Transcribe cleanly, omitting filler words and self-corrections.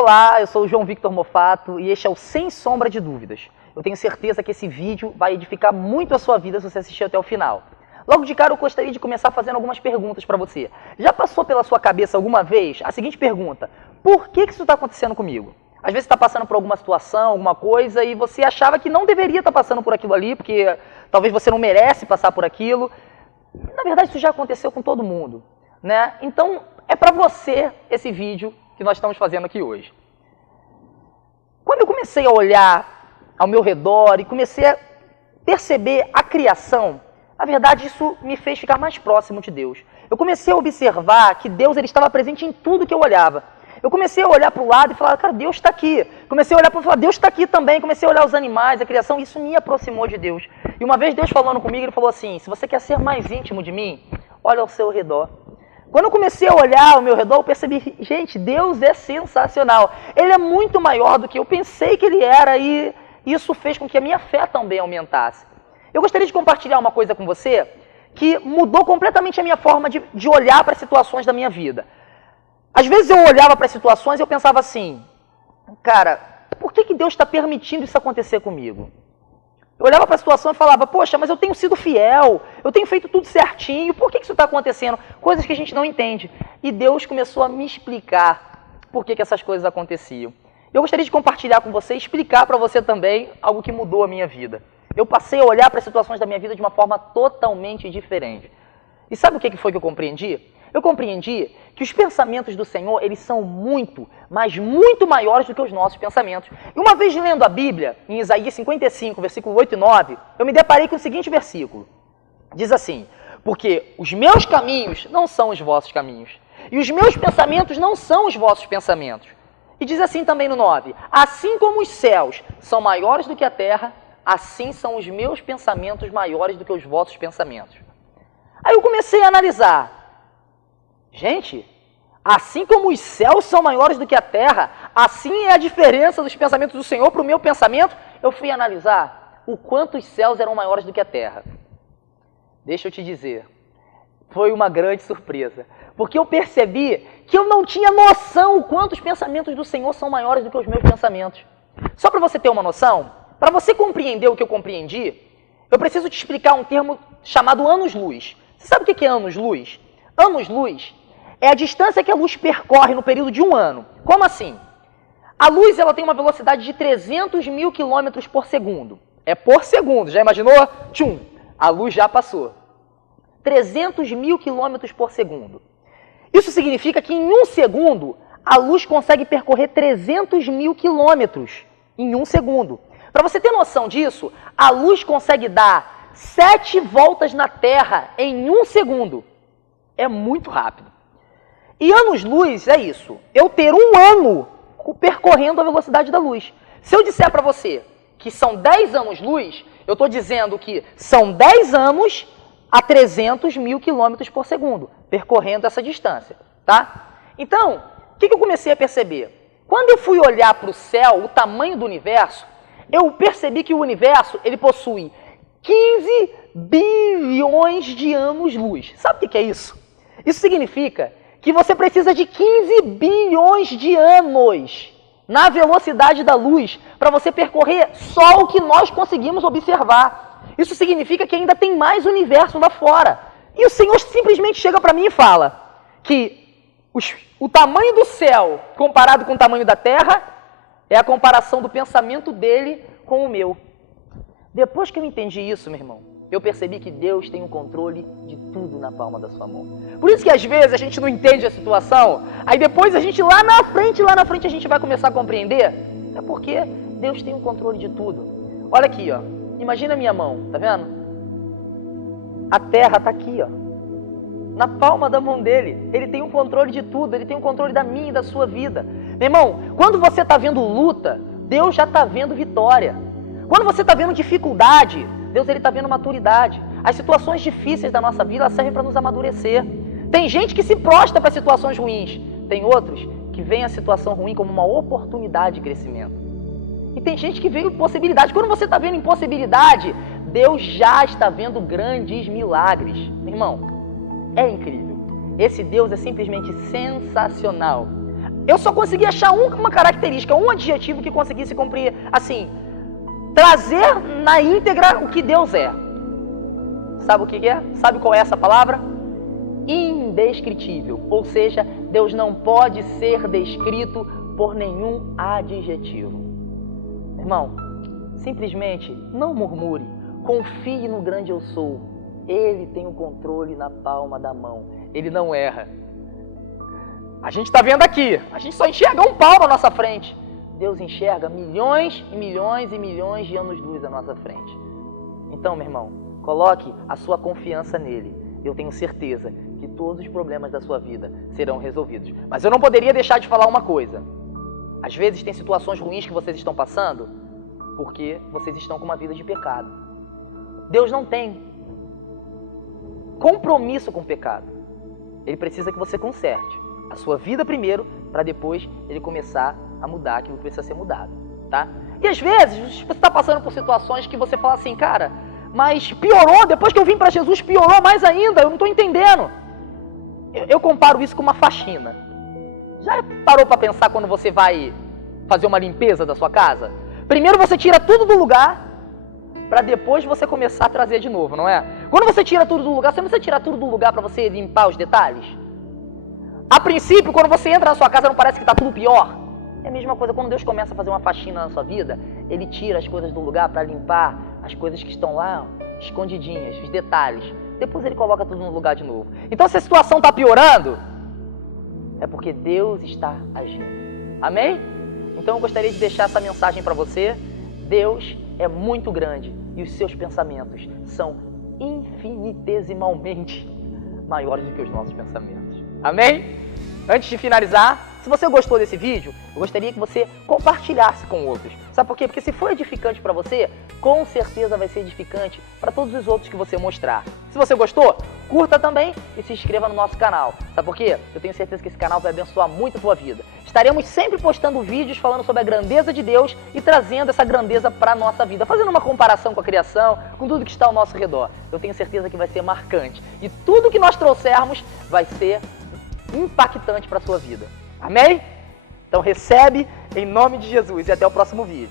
Olá, eu sou o João Victor Mofato e este é o Sem Sombra de Dúvidas. Eu tenho certeza que esse vídeo vai edificar muito a sua vida se você assistir até o final. Logo de cara eu gostaria de começar fazendo algumas perguntas para você. Já passou pela sua cabeça alguma vez a seguinte pergunta: por que isso está acontecendo comigo? Às vezes você está passando por alguma situação, alguma coisa, e você achava que não deveria estar passando por aquilo ali, porque talvez você não merece passar por aquilo. Na verdade, isso já aconteceu com todo mundo, né? Então, é para você esse vídeo que nós estamos fazendo aqui hoje. Quando eu comecei a olhar ao meu redor e comecei a perceber a criação, na verdade, isso me fez ficar mais próximo de Deus. Eu comecei a observar que Deus ele estava presente em tudo que eu olhava. Eu comecei a olhar para o lado e falar, cara, Deus está aqui. Comecei a olhar para o lado e falar, Deus está aqui também. Comecei a olhar os animais, a criação, e isso me aproximou de Deus. E uma vez Deus falando comigo, ele falou assim, se você quer ser mais íntimo de mim, olha ao seu redor. Quando eu comecei a olhar ao meu redor, eu percebi, gente, Deus é sensacional. Ele é muito maior do que eu pensei que ele era e isso fez com que a minha fé também aumentasse. Eu gostaria de compartilhar uma coisa com você que mudou completamente a minha forma de olhar para as situações da minha vida. Às vezes eu olhava para as situações e eu pensava assim, cara, por que Deus está permitindo isso acontecer comigo? Eu olhava para a situação e falava, poxa, mas eu tenho sido fiel, eu tenho feito tudo certinho, por que isso está acontecendo? Coisas que a gente não entende. E Deus começou a me explicar por que essas coisas aconteciam. Eu gostaria de compartilhar com você e explicar para você também algo que mudou a minha vida. Eu passei a olhar para as situações da minha vida de uma forma totalmente diferente. E sabe o que foi que eu compreendi? Eu compreendi que os pensamentos do Senhor, eles são muito, mas muito maiores do que os nossos pensamentos. E uma vez lendo a Bíblia, em Isaías 55, versículo 8 e 9, eu me deparei com o seguinte versículo. Diz assim, porque os meus caminhos não são os vossos caminhos, e os meus pensamentos não são os vossos pensamentos. E diz assim também no 9, assim como os céus são maiores do que a terra, assim são os meus pensamentos maiores do que os vossos pensamentos. Aí eu comecei a analisar. Gente, assim como os céus são maiores do que a terra, assim é a diferença dos pensamentos do Senhor para o meu pensamento. Eu fui analisar o quanto os céus eram maiores do que a terra. Deixa eu te dizer, foi uma grande surpresa, porque eu percebi que eu não tinha noção o quanto os pensamentos do Senhor são maiores do que os meus pensamentos. Só para você ter uma noção, para você compreender o que eu compreendi, eu preciso te explicar um termo chamado anos-luz. Você sabe o que é anos-luz? Anos-luz é a distância que a luz percorre no período de um ano. Como assim? A luz ela tem uma velocidade de 300 mil quilômetros por segundo. É por segundo, já imaginou? Tchum, a luz já passou. 300 mil quilômetros por segundo. Isso significa que em um segundo, a luz consegue percorrer 300 mil quilômetros em um segundo. Para você ter noção disso, a luz consegue dar 7 voltas na Terra em um segundo. É muito rápido. E anos-luz é isso, eu ter um ano percorrendo a velocidade da luz. Se eu disser para você que são 10 anos-luz, eu estou dizendo que são 10 anos a 300 mil quilômetros por segundo, percorrendo essa distância, tá? Então, o que eu comecei a perceber? Quando eu fui olhar para o céu, o tamanho do universo, eu percebi que o universo ele possui 15 bilhões de anos-luz. Sabe o que é isso? Isso significa que você precisa de 15 bilhões de anos na velocidade da luz para você percorrer só o que nós conseguimos observar. Isso significa que ainda tem mais universo lá fora. E o Senhor simplesmente chega para mim e fala que o tamanho do céu comparado com o tamanho da terra é a comparação do pensamento dele com o meu. Depois que eu entendi isso, meu irmão, eu percebi que Deus tem o controle de tudo na palma da sua mão. Por isso que às vezes a gente não entende a situação, aí depois a gente lá na frente a gente vai começar a compreender. É porque Deus tem o controle de tudo. Olha aqui, ó. Imagina a minha mão, tá vendo? A terra tá aqui, ó. Na palma da mão dele. Ele tem o controle de tudo, ele tem o controle da minha e da sua vida. Meu irmão, quando você tá vendo luta, Deus já tá vendo vitória. Quando você tá vendo dificuldade, Deus está vendo maturidade. As situações difíceis da nossa vida servem para nos amadurecer. Tem gente que se prostra para situações ruins. Tem outros que veem a situação ruim como uma oportunidade de crescimento. E tem gente que vê impossibilidade. Quando você está vendo impossibilidade, Deus já está vendo grandes milagres. Irmão, é incrível. Esse Deus é simplesmente sensacional. Eu só consegui achar uma característica, um adjetivo que conseguisse cumprir, assim, trazer na íntegra o que Deus é. Sabe o que é? Sabe qual é essa palavra? Indescritível. Ou seja, Deus não pode ser descrito por nenhum adjetivo. Irmão, simplesmente não murmure. Confie no grande eu sou. Ele tem o controle na palma da mão. Ele não erra. A gente está vendo aqui. A gente só enxerga um palmo à nossa frente. Deus enxerga milhões e milhões e milhões de anos-luz à nossa frente. Então, meu irmão, coloque a sua confiança nele. Eu tenho certeza que todos os problemas da sua vida serão resolvidos. Mas eu não poderia deixar de falar uma coisa. Às vezes tem situações ruins que vocês estão passando porque vocês estão com uma vida de pecado. Deus não tem compromisso com o pecado. Ele precisa que você conserte a sua vida primeiro, para depois ele começar a mudar aquilo que precisa ser mudado, tá? E às vezes você está passando por situações que você fala assim, cara, mas piorou, depois que eu vim para Jesus piorou mais ainda, eu não estou entendendo. Eu comparo isso com uma faxina. Já parou para pensar quando você vai fazer uma limpeza da sua casa? Primeiro você tira tudo do lugar, para depois você começar a trazer de novo, não é? Quando você tira tudo do lugar, você não precisa tirar tudo do lugar para você limpar os detalhes? A princípio, quando você entra na sua casa, não parece que está tudo pior? É a mesma coisa, quando Deus começa a fazer uma faxina na sua vida, Ele tira as coisas do lugar para limpar as coisas que estão lá, escondidinhas, os detalhes. Depois Ele coloca tudo no lugar de novo. Então, se a situação está piorando, é porque Deus está agindo. Amém? Então, eu gostaria de deixar essa mensagem para você. Deus é muito grande e os seus pensamentos são infinitesimalmente maiores do que os nossos pensamentos. Amém? Antes de finalizar, se você gostou desse vídeo, eu gostaria que você compartilhasse com outros. Sabe por quê? Porque se for edificante para você, com certeza vai ser edificante para todos os outros que você mostrar. Se você gostou, curta também e se inscreva no nosso canal. Sabe por quê? Eu tenho certeza que esse canal vai abençoar muito a tua vida. Estaremos sempre postando vídeos falando sobre a grandeza de Deus e trazendo essa grandeza para a nossa vida, fazendo uma comparação com a criação, com tudo que está ao nosso redor. Eu tenho certeza que vai ser marcante. E tudo que nós trouxermos vai ser impactante para a sua vida. Amém? Então recebe em nome de Jesus e até o próximo vídeo.